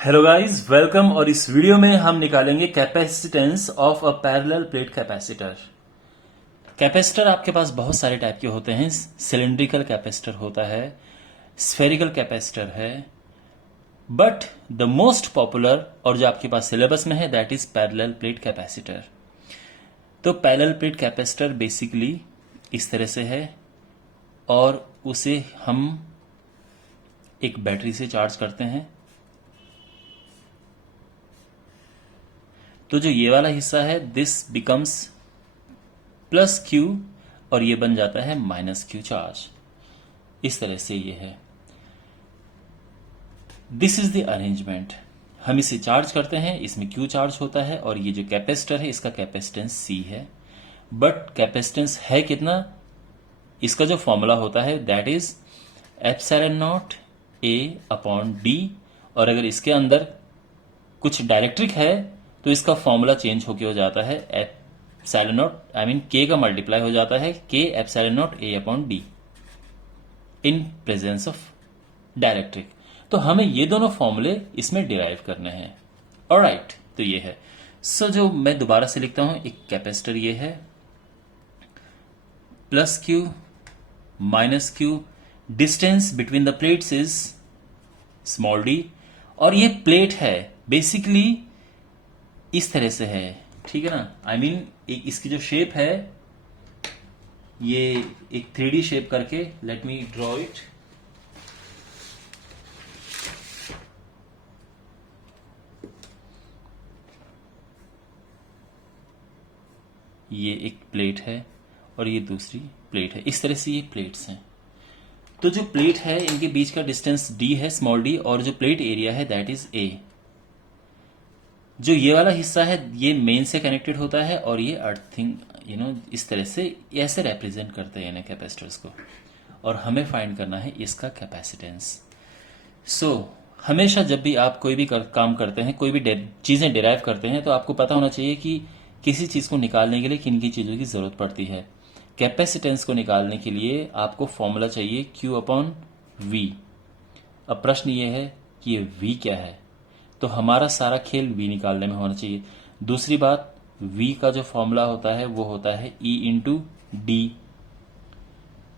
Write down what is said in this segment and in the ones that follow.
Hello guys, welcome. और इस video में हम निकालेंगे capacitance of a parallel plate capacitor. Capacitor आपके पास बहुत सारे टाइप के होते हैं। सिलिंड्रिकल कैपेसिटर होता है, स्फेरिकल कैपेसिटर है, बट द मोस्ट पॉपुलर और जो आपके पास सिलेबस में है that is parallel plate capacitor. तो पैरेलल प्लेट कैपेसिटर बेसिकली इस तरह से है और उसे हम एक बैटरी से चार्ज करते हैं। तो जो ये वाला हिस्सा है दिस बिकम्स प्लस क्यू और ये बन जाता है माइनस क्यू चार्ज। इस तरह से ये है। This is the arrangement. हम इसे चार्ज करते हैं, इसमें क्यू चार्ज होता है और ये जो कैपेसिटर है इसका कैपेसिटेंस सी है। बट कैपेसिटेंस है कितना, इसका जो फॉर्मूला होता है that is epsilon naught A upon D. और अगर इसके अंदर कुछ डायरेक्ट्रिक है तो इसका फॉर्मूला चेंज होके हो जाता है एप्सिलॉन नॉट, आई मीन के का मल्टीप्लाई हो जाता है के epsilon naught A upon D in presence of डायरेक्ट्रिक। तो हमें ये दोनों फॉर्मूले इसमें डिराइव करने हैं। ऑलराइट, तो ये है। सो जो मैं दोबारा से लिखता हूं, एक कैपेसिटर ये है, plus Q minus Q, distance between the plates is small D, और ये प्लेट है बेसिकली इस तरह से है, ठीक है ना। आई मीन इसकी जो शेप है ये एक 3D शेप करके, लेट मी ड्रॉ इट। ये एक प्लेट है और ये दूसरी प्लेट है। इस तरह से ये प्लेट्स हैं। तो जो प्लेट है इनके बीच का डिस्टेंस d है, स्मॉल d, और जो प्लेट एरिया है दैट इज a। जो ये वाला हिस्सा है ये मेन से कनेक्टेड होता है और ये अर्थिंग इस तरह से ऐसे रिप्रेजेंट करते हैं कैपेसिटर्स को, और हमें फाइंड करना है इसका कैपेसिटेंस। सो हमेशा जब भी आप कोई भी काम करते हैं, कोई भी चीजें डिराइव करते हैं, तो आपको पता होना चाहिए कि किसी चीज को निकालने के लिए किन की चीजों की जरूरत पड़ती है। कैपेसिटेंस को निकालने के लिए आपको फॉर्मूला चाहिए Q अपॉन V। अब प्रश्न ये है कि ये V क्या है, तो हमारा सारा खेल V निकालने में होना चाहिए। दूसरी बात, V का जो फॉर्मूला होता है वो होता है E इंटू डी।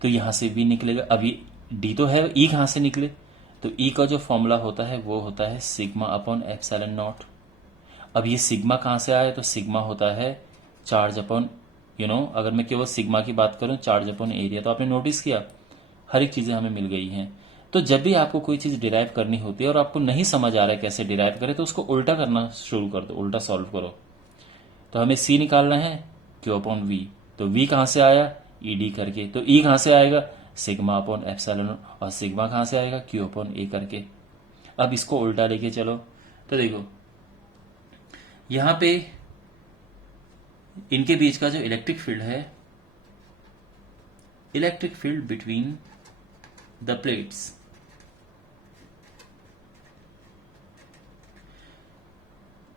तो यहां से V निकलेगा। अब ये D तो है, E कहां से निकले, तो E का जो फॉर्मूला होता है वो होता है सिग्मा अपॉन एप्सिलॉन नॉट। अब ये सिग्मा कहां से आया, तो सिग्मा होता है चार्ज अपॉन अगर मैं केवल सिग्मा की बात करूं, चार्ज अपॉन एरिया। तो आपने नोटिस किया हर एक चीजें हमें मिल गई हैं। तो जब भी आपको कोई चीज डिराइव करनी होती है और आपको नहीं समझ आ रहा है कैसे डिराइव करें, तो उसको उल्टा करना शुरू कर दो, उल्टा सॉल्व करो। तो हमें सी निकालना है क्यू अपॉन वी। तो वी कहां से आया, ई डी करके। तो ई कहां से आएगा, सिग्मा अपॉन एप्सिलॉन, और सिग्मा कहां से आएगा, क्यू अपॉन ए करके। अब इसको उल्टा लेके चलो, तो देखो यहां पे इनके बीच का जो इलेक्ट्रिक फील्ड है, electric field between the plates,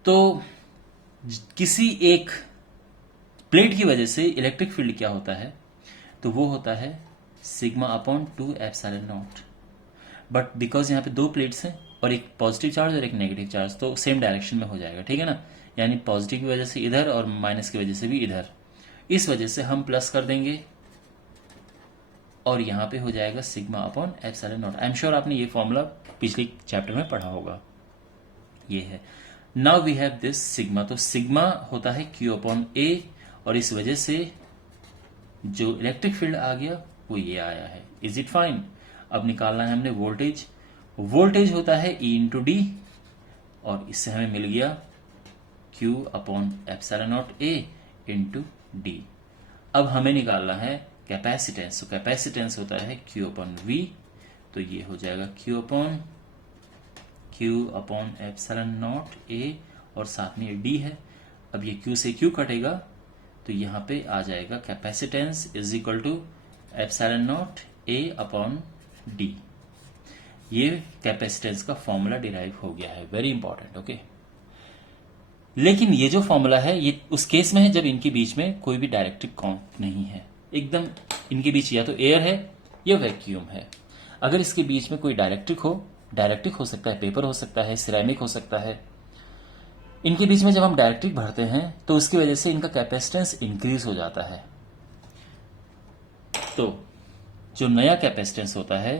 तो किसी एक प्लेट की वजह से इलेक्ट्रिक फील्ड क्या होता है, तो वो होता है sigma upon 2 epsilon not. But because यहां पे दो प्लेट्स हैं और एक पॉजिटिव चार्ज और एक नेगेटिव चार्ज, तो सेम डायरेक्शन में हो जाएगा, ठीक है ना। यानी पॉजिटिव की वजह से इधर और माइनस की वजह से भी इधर। इस वजह से हम प्लस कर देंगे और यहां पे हो जाएगा sigma upon epsilon not. I am sure आपने ये फॉर्मूला पिछले चैप्टर में पढ़ा होगा। ये है। Now we have this sigma. तो सिग्मा होता है क्यू अपॉन ए, और इस वजह से जो इलेक्ट्रिक फील्ड आ गया वो ये आया है। Is it fine. अब निकालना है हमने वोल्टेज। वोल्टेज होता है ई इंटू डी, और इससे हमें मिल गया Q अपॉन एप्सिलॉन नॉट ए इंटू डी। अब हमें निकालना है कैपेसिटेंस। तो कैपेसिटेंस होता है Q अपॉन V। तो ये हो जाएगा Q अपॉन एप्सिलॉन नॉट ए, और साथ में ये D है। अब ये Q से Q कटेगा, तो यहां पे आ जाएगा capacitance is equal to epsilon naught A upon d. ये कैपेसिटेंस का फॉर्मूला डिराइव हो गया है। Very important, okay. लेकिन ये जो फॉर्मूला है ये उस केस में है जब इनके बीच में कोई भी डायरेक्ट्रिक कॉन्ट नहीं है। एकदम इनके बीच या तो एयर है या वैक्यूम है। अगर इसके बीच में कोई डायरेक्ट्रिक हो डायरेक्ट्रिक हो सकता है, पेपर हो सकता है, सिरेमिक हो सकता है। इनके बीच में जब हम डायरेक्ट्रिक भरते हैं तो उसकी वजह से इनका कैपेसिटेंस इंक्रीज हो जाता है। तो जो नया कैपेसिटेंस होता है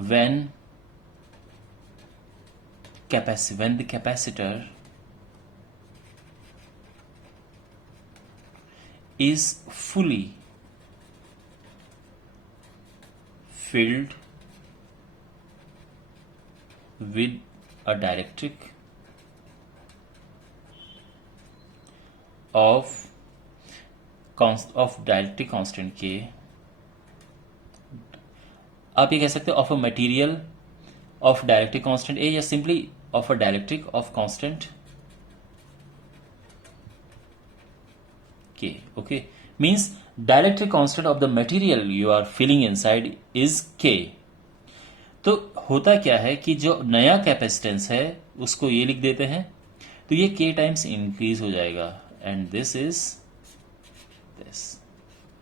when the capacitor is fully filled with a dielectric of dielectric constant K, आप ये कह सकते हो of a material of dielectric constant A, या simply of a dielectric of constant K. Okay, means dielectric constant of the material you are filling inside is K. तो होता क्या है कि जो नया कैपेसिटेंस है उसको ये लिख देते हैं, तो ये के टाइम्स इंक्रीज हो जाएगा, and this is this,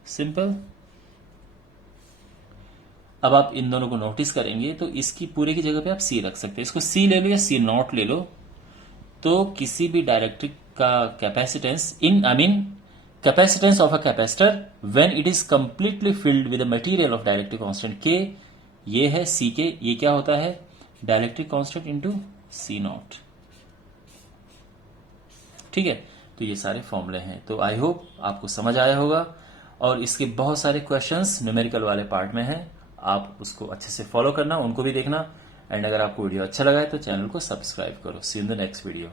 simple. अब आप इन दोनों को नोटिस करेंगे तो इसकी पूरे की जगह पे आप सी रख सकते हैं। इसको सी ले लो या सी नॉट ले लो, तो किसी भी डायलेक्ट्रिक का capacitance capacitance of a capacitor when it is completely filled with the material of dielectric constant K, ये है सी के। ये क्या होता है? Dielectric constant into C naught. ठीक है, तो ये सारे फॉर्मूले हैं। तो आई होप आपको समझ आया होगा, और इसके बहुत सारे क्वेश्चंस न्यूमेरिकल वाले पार्ट में हैं, आप उसको अच्छे से फॉलो करना, उनको भी देखना। एंड अगर आपको वीडियो अच्छा लगा है तो चैनल को सब्सक्राइब करो। सी इन द नेक्स्ट वीडियो।